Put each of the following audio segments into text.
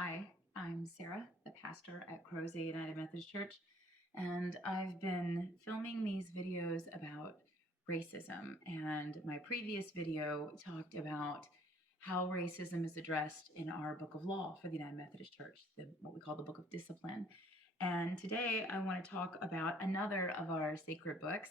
Hi, I'm Sarah, the pastor at Crozet United Methodist Church, and I've been filming these videos about racism. And my previous video talked about how racism is addressed in our book of law for the United Methodist Church, what we call the Book of Discipline. And today I want to talk about another of our sacred books.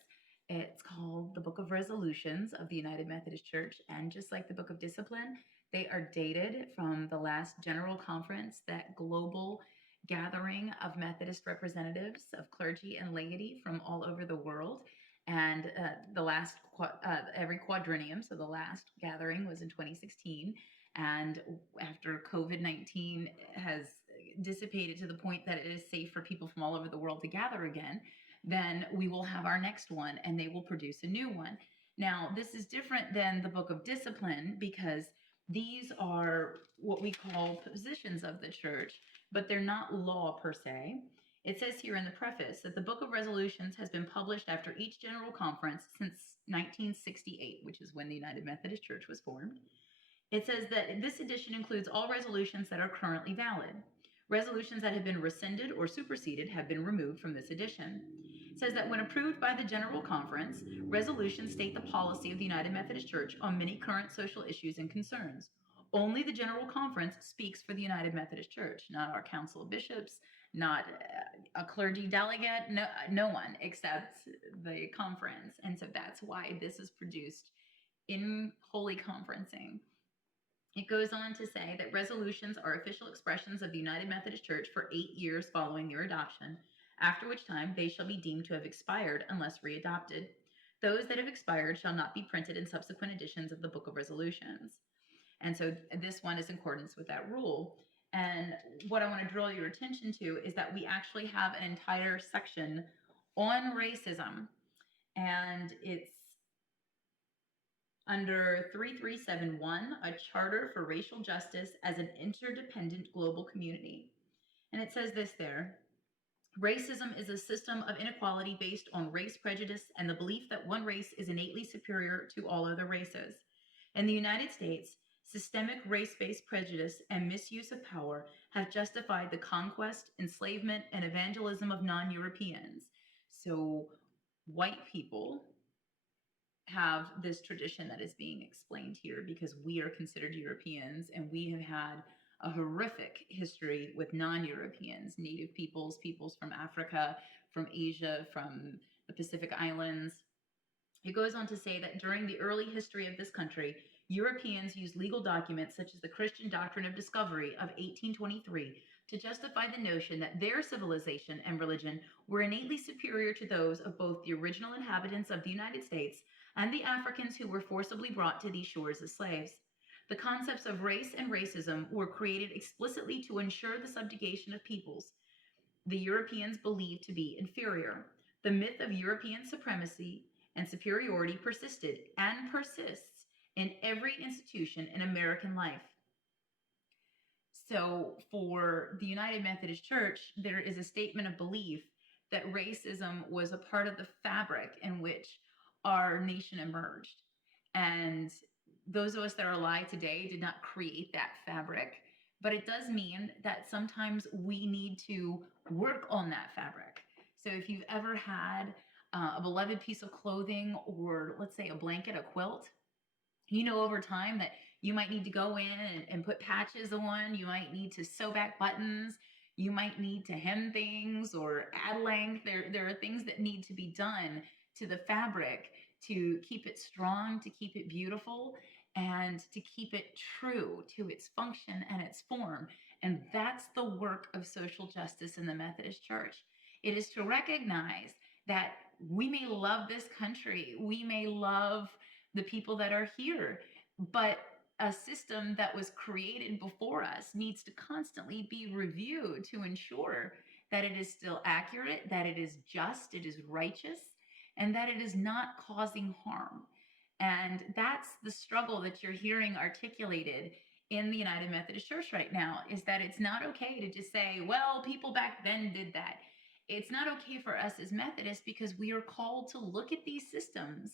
It's called the Book of Resolutions of the United Methodist Church. And just like the Book of Discipline, they are dated from the last General Conference, that global gathering of Methodist representatives of clergy and laity from all over the world. And every quadrennium, so the last gathering was in 2016. And after COVID-19 has dissipated to the point that it is safe for people from all over the world to gather again, then we will have our next one and they will produce a new one. Now, this is different than the Book of Discipline because these are what we call positions of the church, but they're not law per se. It says here in the preface that the Book of Resolutions has been published after each General Conference since 1968, which is when the United Methodist Church was formed. It says that this edition includes all resolutions that are currently valid. Resolutions that have been rescinded or superseded have been removed from this edition. It says that when approved by the General Conference, resolutions state the policy of the United Methodist Church on many current social issues and concerns. Only the General Conference speaks for the United Methodist Church, not our Council of Bishops, not a clergy delegate, no one except the conference. And so that's why this is produced in holy conferencing. It goes on to say that resolutions are official expressions of the United Methodist Church for 8 years following their adoption, after which time they shall be deemed to have expired unless readopted. Those that have expired shall not be printed in subsequent editions of the Book of Resolutions. And so this one is in accordance with that rule. And what I want to draw your attention to is that we actually have an entire section on racism, and it's under 3371, a charter for racial justice as an interdependent global community. And it says this there: racism is a system of inequality based on race prejudice and the belief that one race is innately superior to all other races. In the United States, systemic race-based prejudice and misuse of power have justified the conquest, enslavement, and evangelism of non-Europeans. So white people have this tradition that is being explained here because we are considered Europeans, and we have had a horrific history with non-Europeans, native peoples from Africa, from Asia, from the Pacific Islands. It goes on to say that during the early history of this country, Europeans used legal documents such as the Christian Doctrine of Discovery of 1823 to justify the notion that their civilization and religion were innately superior to those of both the original inhabitants of the United States and the Africans who were forcibly brought to these shores as slaves. The concepts of race and racism were created explicitly to ensure the subjugation of peoples the Europeans believed to be inferior. The myth of European supremacy and superiority persisted and persists in every institution in American life. So for the United Methodist Church, there is a statement of belief that racism was a part of the fabric in which our nation emerged. And those of us that are alive today did not create that fabric, but it does mean that sometimes we need to work on that fabric. So if you've ever had a beloved piece of clothing, or let's say a blanket, a quilt, you know over time that you might need to go in and put patches on, you might need to sew back buttons, you might need to hem things or add length. There are things that need to be done to the fabric to keep it strong, to keep it beautiful, and to keep it true to its function and its form. And that's the work of social justice in the Methodist Church. It is to recognize that we may love this country, we may love the people that are here, but a system that was created before us needs to constantly be reviewed to ensure that it is still accurate, that it is just, it is righteous, and that it is not causing harm. And that's the struggle that you're hearing articulated in the United Methodist Church right now, is that it's not okay to just say, well, people back then did that. It's not okay for us as Methodists, because we are called to look at these systems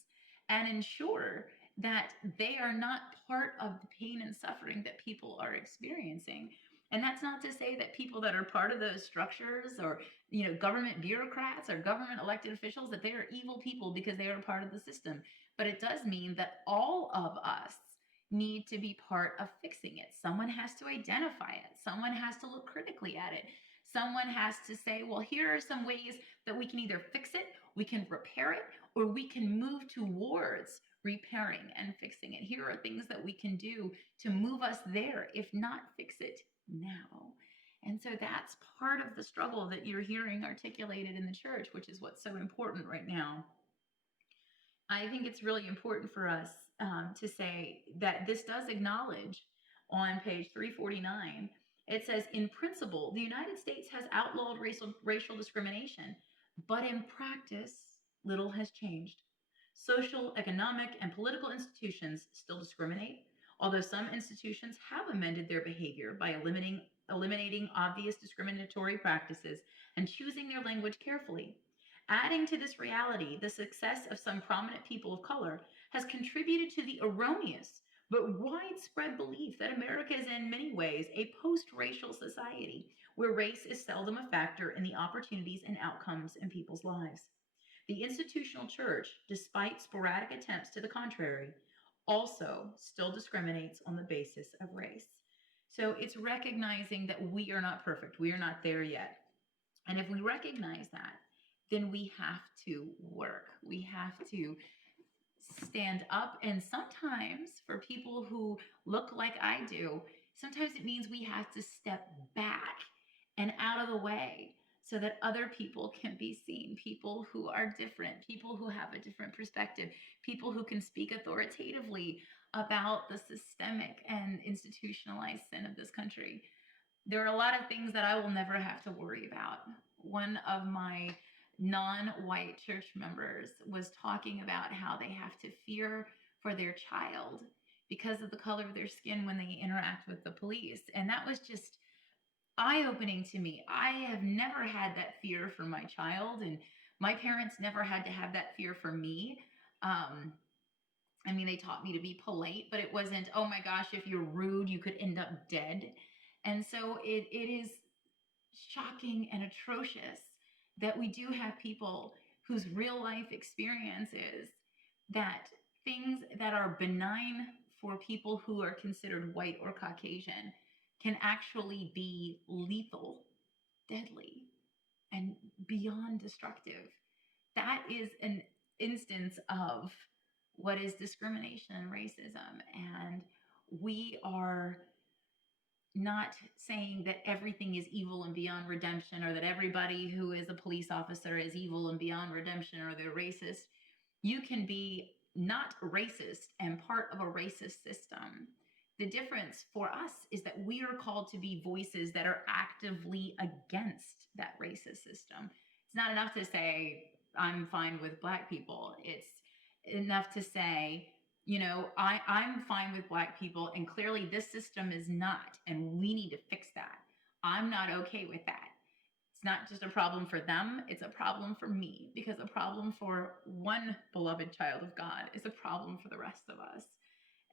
and ensure that they are not part of the pain and suffering that people are experiencing. And that's not to say that people that are part of those structures, or government bureaucrats or government elected officials, that they are evil people because they are part of the system. But it does mean that all of us need to be part of fixing it. Someone has to identify it. Someone has to look critically at it. Someone has to say, well, here are some ways that we can either fix it, we can repair it, or we can move towards repairing and fixing it. Here are things that we can do to move us there, if not fix it now. And so that's part of the struggle that you're hearing articulated in the church, which is what's so important right now. I think it's really important for us to say that this does acknowledge on page 349. It says, in principle, the United States has outlawed racial discrimination, but in practice, little has changed. Social, economic, and political institutions still discriminate, although some institutions have amended their behavior by eliminating obvious discriminatory practices and choosing their language carefully. Adding to this reality, the success of some prominent people of color has contributed to the erroneous but widespread belief that America is in many ways a post-racial society where race is seldom a factor in the opportunities and outcomes in people's lives. The institutional church, despite sporadic attempts to the contrary, also still discriminates on the basis of race. So it's recognizing that we are not perfect. We are not there yet. And if we recognize that, then we have to work. We have to stand up. And sometimes, for people who look like I do, sometimes it means we have to step back and out of the way so that other people can be seen, people who are different, people who have a different perspective, people who can speak authoritatively about the systemic and institutionalized sin of this country. There are a lot of things that I will never have to worry about. One of my non-white church members was talking about how they have to fear for their child because of the color of their skin when they interact with the police. And that was just eye-opening to me. I have never had that fear for my child, and my parents never had to have that fear for me. They taught me to be polite, but it wasn't, oh my gosh, if you're rude, you could end up dead. And so it is shocking and atrocious that we do have people whose real life experiences, that things that are benign for people who are considered white or Caucasian can actually be lethal, deadly, and beyond destructive. That is an instance of what is discrimination and racism. And we are not saying that everything is evil and beyond redemption, or that everybody who is a police officer is evil and beyond redemption, or they're racist. You can be not racist and part of a racist system. The difference for us is that we are called to be voices that are actively against that racist system. It's not enough to say, I'm fine with Black people. It's enough to say, I'm fine with Black people, and clearly this system is not, and we need to fix that. I'm not okay with that. It's not just a problem for them, it's a problem for me, because a problem for one beloved child of God is a problem for the rest of us.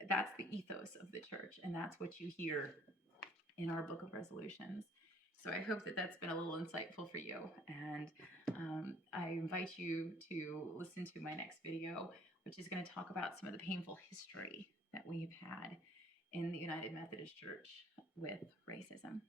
That's the ethos of the church, and that's what you hear in our book of resolutions. So I hope that that's been a little insightful for you, and I invite you to listen to my next video, which is going to talk about some of the painful history that we've had in the United Methodist Church with racism.